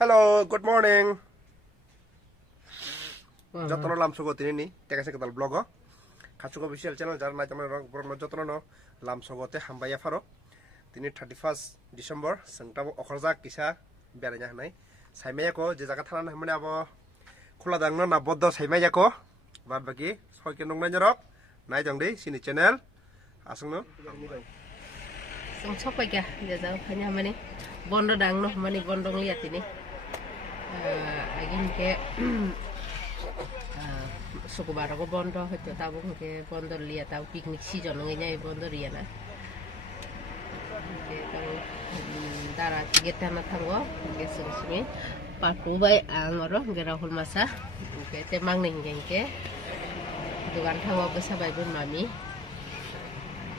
Hello, good morning. Jotono lam sogo tinini, teka se ketal blog. Kasugo official channel jar nai tamai rok borno jotono no lam sogo te hambaya faro. Tini 31st December sengtabo okhorja kisa beranya hanai. Saimaya ko je jaga thana hamne abo khula dangno na boddo saimaya ko. Bad bagi soi ke nong nai rok nai jong dei sini channel asungno. Sang sok ya, dia tahu hanya mana bondo dang noh, mana bondo lihat ini. Agin ke suku baru ko bondo, itu tahu ke bondo lihat tahu piknik season ngenya bondo dia na. Ke tahu darah tiga tanah tanggo, ke sungai paku bay angoro, ke rahul masa, ke temang nengen ke. Dugaan tanggo besar bay bun mami,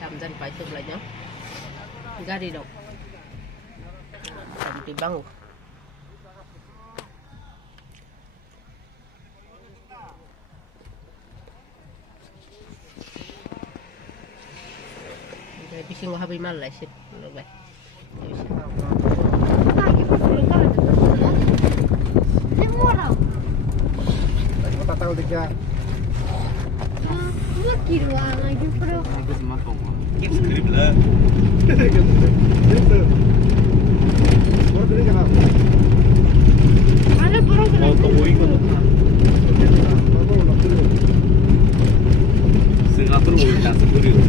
tamdan payung lagi. Gari dong, di bangu. Jadi bising habis malah sih, lebay. Kita tahu tiga. Dua kilo lagi bro. Itu semua tonggo. Kita skrip lah. Ada bro kena. Mau tonggo itu. Singapura mau kita sepuluh.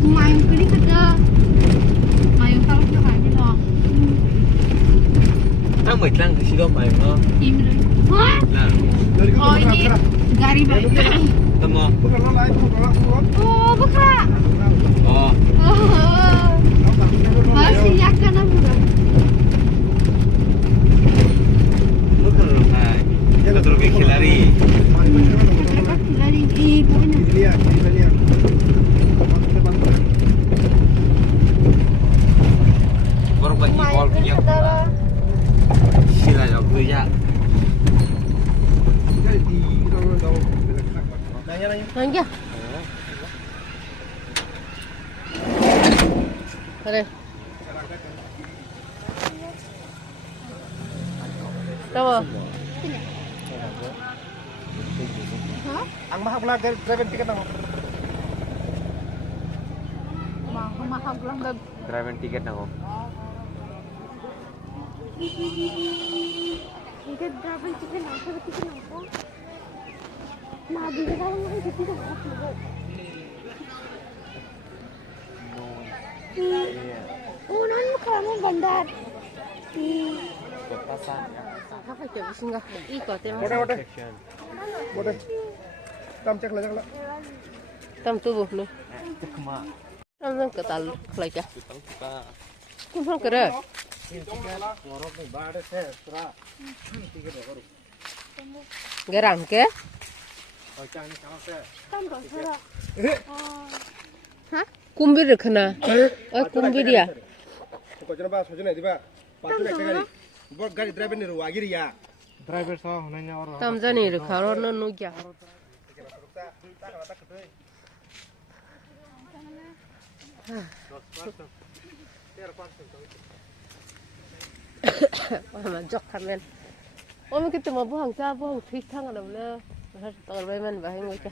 Main kali kerja. Main tahu tu kan je lah. Ang may lang kasi daw may mo. Imre. Wah. Lah. Oh ini gari baik. Tama. Oh bakra. Oh. Oh. Masih yakan apa? Bukan lo kai. Kita terus ke khilari. Lari ibu ni. Baru bagi ball punya. Sila jauh tu ya. Nanya. Kare. Tahu? Hah? Ang mahal pula driver tiket nang. Mahal pulang dah. Driving ticket na ko. Tiket berapa tiket nak? Tiket apa? Nah, bila kalau nak tiket apa? Oh, nan kamu bandar. Apa itu bising gak? Iko tema. Boleh. Tam cek lah, cek lah. Tam tubuh nih. Cekma. Tam nang ketal lagi. Kita. Kumpul kere. Gerang ke? Tambah salah. Hah? Kumbir kena. Oh kumbir ya. Kau jangan bahas, jangan ni bah. Patu nak cakap ni. Buat gari driver ni ruagi dia. Driver sah nanya orang. Tam jani rekaro no nugia. Mà dọc thằng lên. Ôi cái tụi mà buông cha buông thịt thằng ở đâu nữa. Tao lấy mình vào ngồi cha.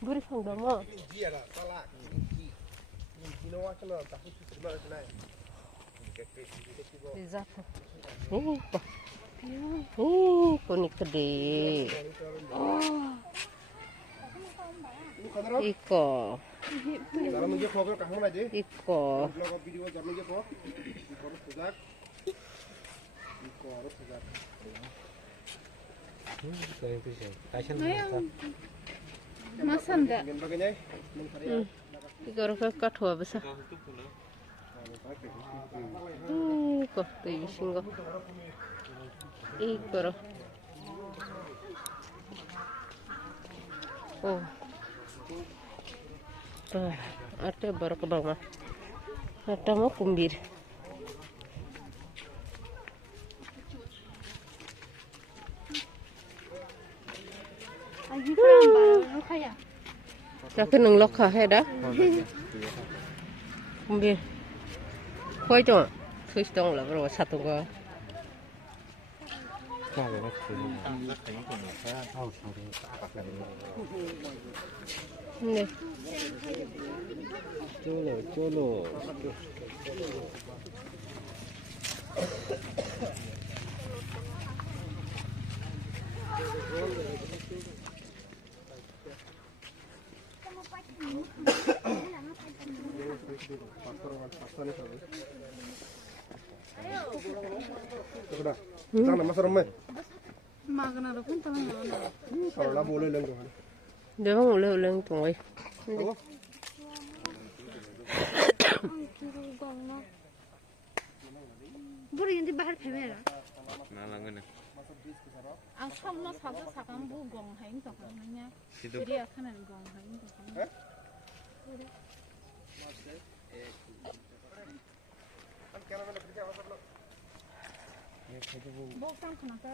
Buri phòng đó mà. Đi ra thôi. Con này gede. Iko. Dalam dia program kahong aja. Iko. Vlog video jalan dia pro. Iko sejak. Iko sejak. Masan dah. Gen bagainya? Iko rasa kathua besar. Iko tuh bisinggo. Iko. Oh. Ada baru ke bawah. Ada mau kumbir. Ayu kan baru kaya. 자, 그 능력화 해라. 준비. 거의 좀, 소시동 올라가고, 사동 거. 네. 쫄로. 그다. 장난 마서럼매. 마그나로 푼다면 바로 보래 랭도. 내가 올래 동의. 모르겠는데 말 배매라. 나랑은 아, 참나 사도 사간부 공행 도가느냐. 그래야 하는 공행 도가. 목상 하나가.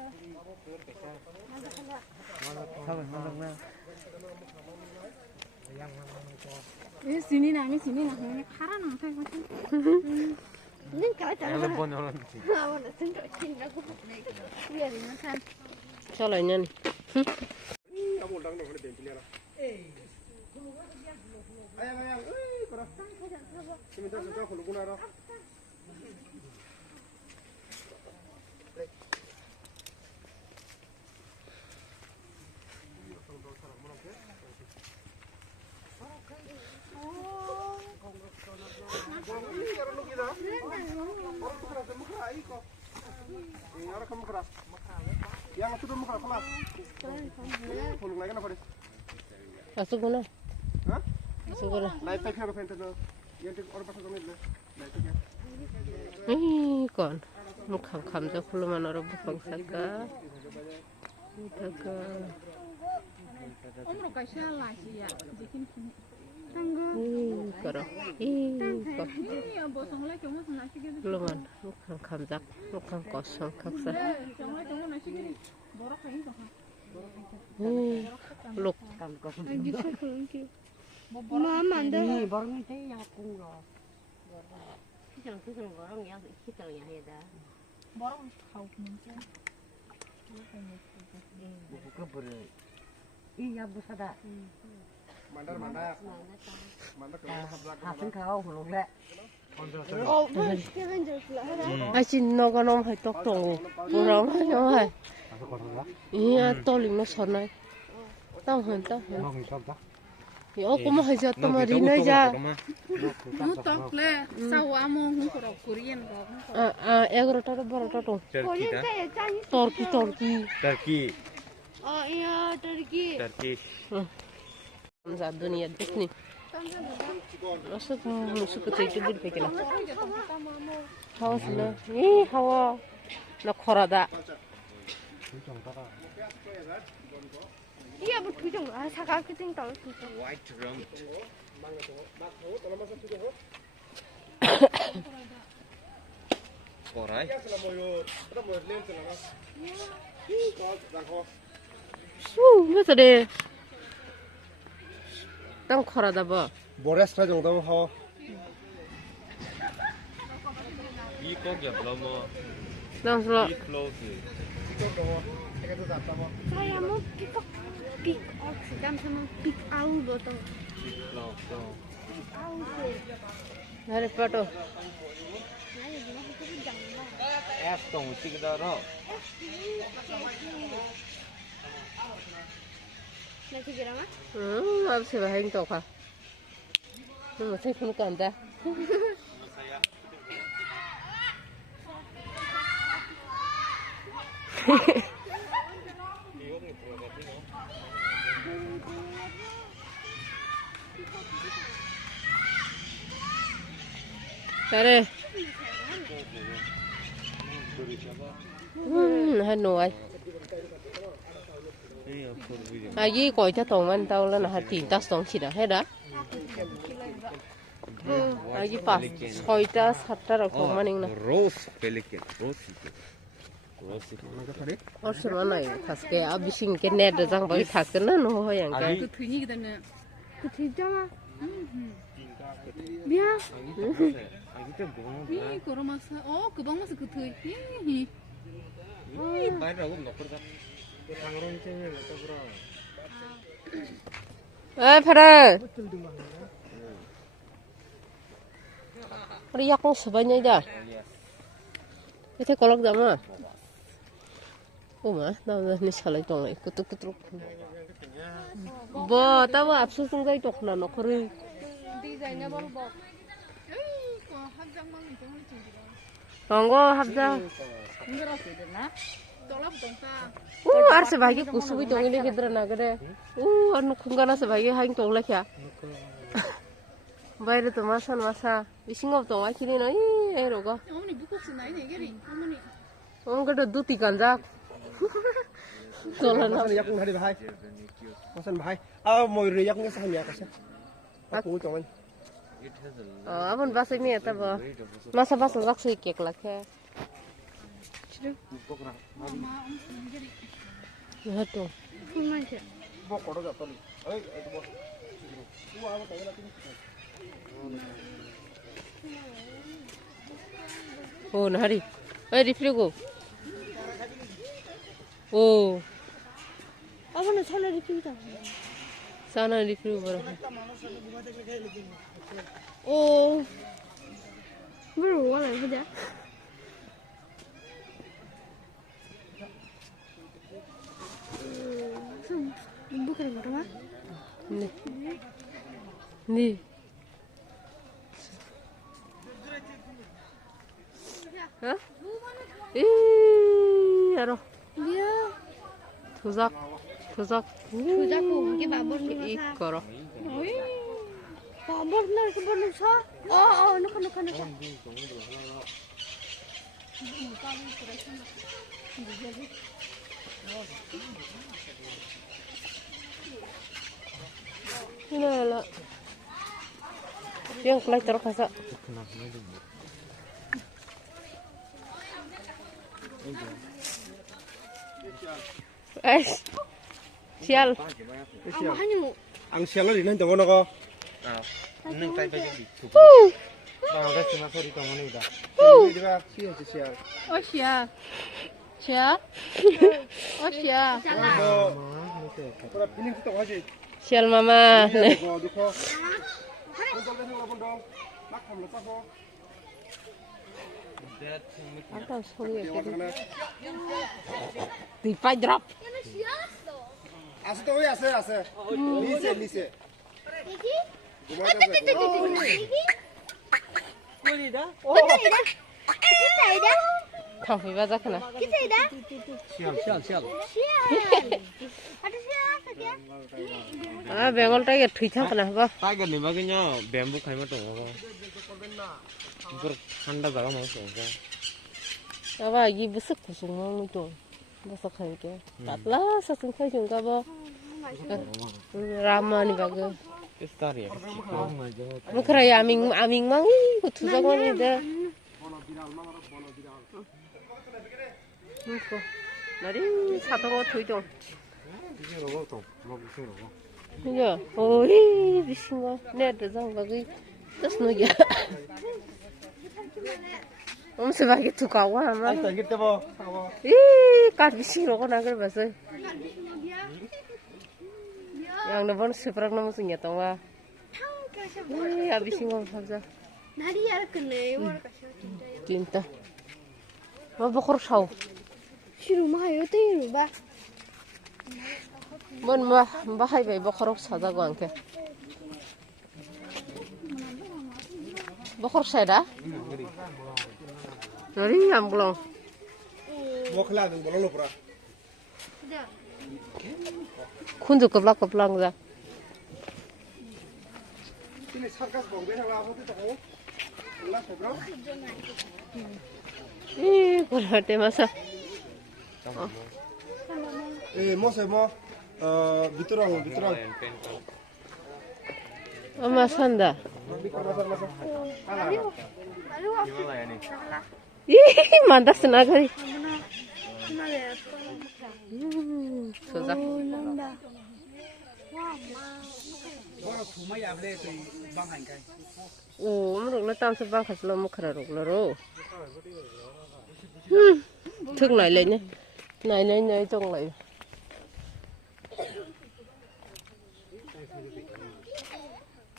이 신이 나면 신이 나면 파란 엉터 같은. 는 가자. 번호는 아무나 진짜 친다고. 위에는 산. Sao lại nhân? 아무 올라가는 거 벤tilera. 아야, 으이, 그래. 지금 저 진짜 걸고나라. Yang sudah muka kelas. Pulung lagi apa deh? Masuk mana? Hah? Masuk mana? Naik tak kira pentas tu. Yang tu orang pasal kami deh. Naik tak kira. Còn một khăm cho khuôn mà nó đâu bằng saka. Saka. 오늘 가셔 라시야. 지금 Còn có. 이 보성래 경우 나시게. Luman, một khăm giặc, một khăm có song khắc sa. 정말 정말 나시게. 뭐라 하인 거. Lục. 마음 안 돼. 뭐라 하고 문제. Mandar. Mandar ke 어, 스티븐 줄라. À xin nó có nông hay tóc tổ, bố rong hay nó hay. Ý to linh nó sòn này. Tao hơn. Yo cũng hay giờ tao mà đi nơi ra. 무 떡래 사와모 홍코로 코리안 거. Egroটা বড়টা তো. 터키다. Turki. 터키. 이야, 저기. 터키. Za dunia देखनी. Masuk ke situ bil pekela. Hawa sila. Hawa. Na khorada. 이야, 뭐 두종. 아, 사과 그ting 떨어 진짜. 화이트 럼. 꼬라이. Masa deh. Tang khorada ba. Boras ra 정도 하와. 이 거기야 블러머. Tang slo. 이 클로즈. Saya mau pick off, dan sama pick out botol. 클로즈. Hari pato. 앱 동 찍다로. Nanti kira mah? Apa sih bahasa itu kah? Saya pun kanda. Kare. Hai nuôi. Ai coi cho tổng anh tao là hạt tiền tao sống chỉ là hết đó. Ai pa soi ta sát ta rồi không anh nè. 로스 펠리켄. 로스. Ở chỗ này thật cái áp sinh cái nét được rằng bởi thật cái nó hơiอย่างcái. 그 분위기는 그 진짜가 미안 이 걸어마서 그방마서 그 더이 히 바이라고 넣거든. 당론 쟁을 넣어보라. 에 파라 우리 약공 서바냐이다 밑에 걸럭 담아 오마 나는 살아이 동네 꾸뚝꾸뚝 뭐 따고 앞서 승자이 똑나 놓고를 디자인을 바로 봐 그 한장만 정말 진지가 랑고 합자 힘들었어야 되나? 떨라부동다 오 알았어 바기 구수비 동이네 기들나 그래 오 어느 공간에서 바기 하인 동락이야 বাইরে তো মাছা বিশিংব তো মাখিনি নই এরকম 어머니 묵국수 나이 내게리 어머니 অঙ্কটা দুটি গাঞ্জা চলে না Masan yakung hari bahai. Masan bahai. Ah mau iri yakung sa hanya kasi. Aku cuman. আপন বাসে নিয়ে তব মাছা বাসা রাখছে কেক লাখে 엄마 엄청 내게리 হতো 풀만시 Bo kodo jatuh ni. Itu bo. Gua apa tahu lagi. 오 나리 에 리프리고 오 아버는 살레리 피우자 사나 리프리고 버려 오 물 오가나 보자 좀 묵묵하게 걸어봐 네 어? 이 알아 미안 도작 조작고 이게 마법님 이 걸어 마법 날 그거는 사? 어어 놓고 이나라 yang kelai terkasa sial 아니 Ang siang ni nan jangan ako. nâng tay bay đi. 나가스나 소리 동원이다. Di ba? Siang si siang. 어시야 자 어시야 Bo. Para piling kita haji. sial mama Bo duko. Bondol ni orang bondol. Mak ham lepas bo. Atau sorry Tengok sana. di pai drop Asa tu asa. Lise. Gumata sa. kafe baza kana ah bengal ta ge thui thak na ba Tay gần này mà cái nhau bamboo khai mà trồng vào. Vừa thanda 자가 mà trồng ra. aba gi busuk kusung mo to basa khai ke tatla sa sung khai jung ka ba ramani baga Cái star ya. mukra ya aming mangi ku thuja ngani de ko nari sato go thui jong 이게 로봇도 뭐 무슨 로봇? 야, 오이 미친 거, 내 대장 거기 뜻노야. 엄세하게 두가고 Ay 하면, tak kita bo. 이 까비시 로고 나걸 봤어. 양너 번 스프랑 너무 생겼던 와. 이 아비신 거 보자. 나리야 그네 이거 진짜. 뭐 버커 샤오. 싫으면 하여 때리는 봐 뭔뭐 하이바이 버커 사자고 않게. 버커 사다? 너리 안 불러. Bo khala ng bolong pura. 군주 급락 자. Sini sarkas bong be hala mo tu ko. Allah sebro. 이 그럴 때 마사. Mo se mo. Biturang. 엄마 산다. Gimana nih? 이 만다스 나가리. 소자. 오, 물론 땀서 방 가서 너무 크라로그로. thức này lên nhé, này lên nhé trong này.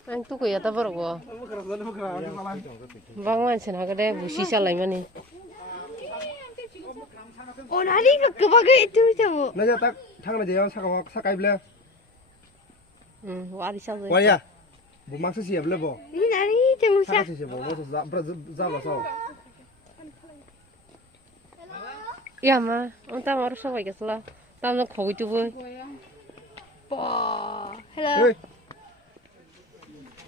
anh tu cái ta bảo quoi. vâng anh xin hai cái đấy busi sao lại mà nè. 오나리 그 그게 두죠. 나 이제 딱 탕을 이제 사가 입래. 와리 sao rồi. 와야. 뭐 막스 시에 블래 뭐. 이나리 좀 사가 시에 뭐 잡아서. 야 마, ông ta mà sao vậy cái là, tao nó khổ chú vui. 와. 헬로. 에이.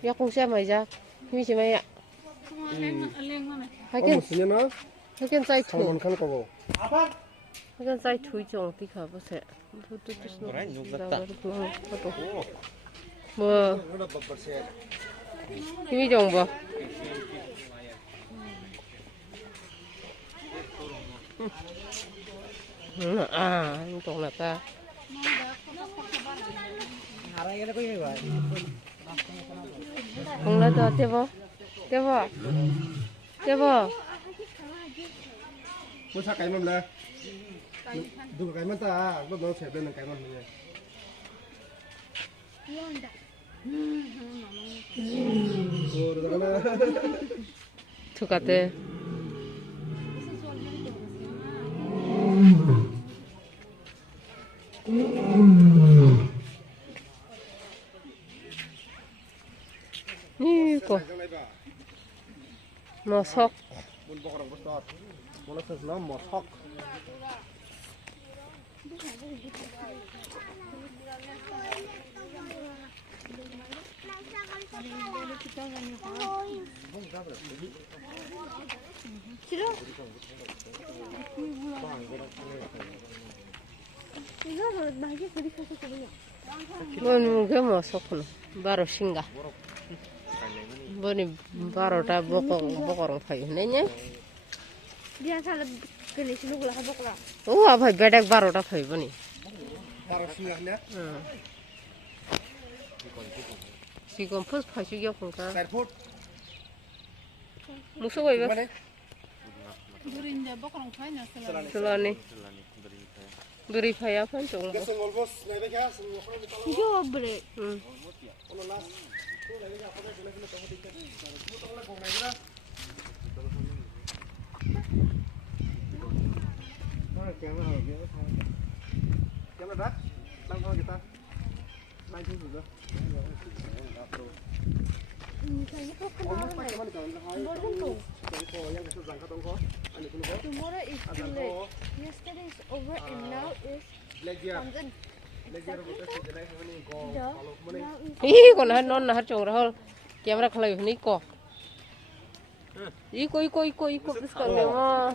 야 공사 mày ra, như thế mày ạ. hai 어머 cái 쓰냐나? hai cái dây thủ, 장만 칸 거고. hai cái dây thủ trồng tí khờ bớt sẽ. 뭐, 힘이 좀 봐. à, trồng là ta. không lấy tao tiếp vào. 뭐 사 까이면 블래. 누가 까이면 다. 너 세배는 까이면 돼. thu cả tê. Cô nó sóc 싫어? 이거 나게 그리 가서 그래요. 뭔 게 뭐 sóc 바로 신가 뭐니 바로다 먹어랑 phải đấy nhé. 비아살 그리 누구라 하고라. 오 phải 배dak 바로다 phải 뭐니. 바로 신나냐? 응. 지금 퍼스 파시겨 볼까? 사이포트. 무서워 이거. 우리 이제 먹으러 가냐 슬라니. beri phaya phan chung. 이거 그래. 응. Camera, đang thôi kita. Main sini juga. Tomorrow is too late. Yesterday is over and now is something. Ih, còn hết non là hết trộn rồi. Camera khai này co. Ico biết còn nhiều mà.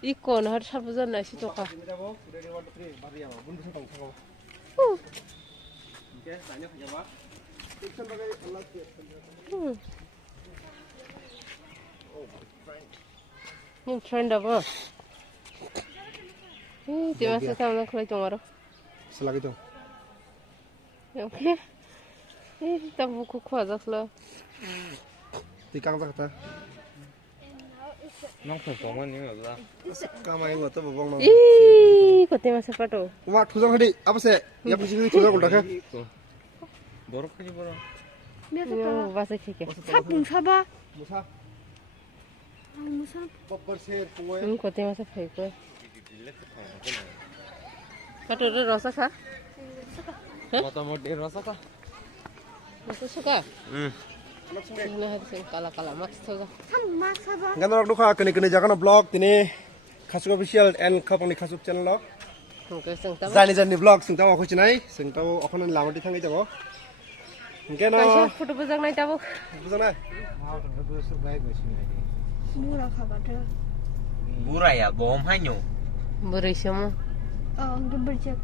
Ico nó hết sắp dân này xí chọc à. Nhưng trend apa? Di masa sama kalau cuma roh. Selagi itu. Oke. Tak buku kuasa selo. Tikang tak kata. Nong performa ni enggak? Kamai nggak tahu bang nong. Ih, kau masa pato. Umat tuzang hadi apa sih? Ya pusing ini tuzang udah kan? Borok aja borok. Yo, bahasa cike. 사봉 사봐. Musa. 무슨 Popper sih, kue. Kau masa pakai. Pato tu rasa kah? Motor rasa kah? Masa suka? Anak sini. Ini hati sing kala max suka. 삼막 사봐. Gan orang duka kene jaga vlog tini Khasuk official and kapang ni Khasuk channel lo. Oke, sing tahu. Jani vlog sing tahu aku cinai, sing tahu aku nan lamati thangai jago. Mungkin Kaisa foto bujang nai tahu. bukan na. 뭐라 가봐도. Murah ya, bom hanyo. Berisama. 이거 berjak.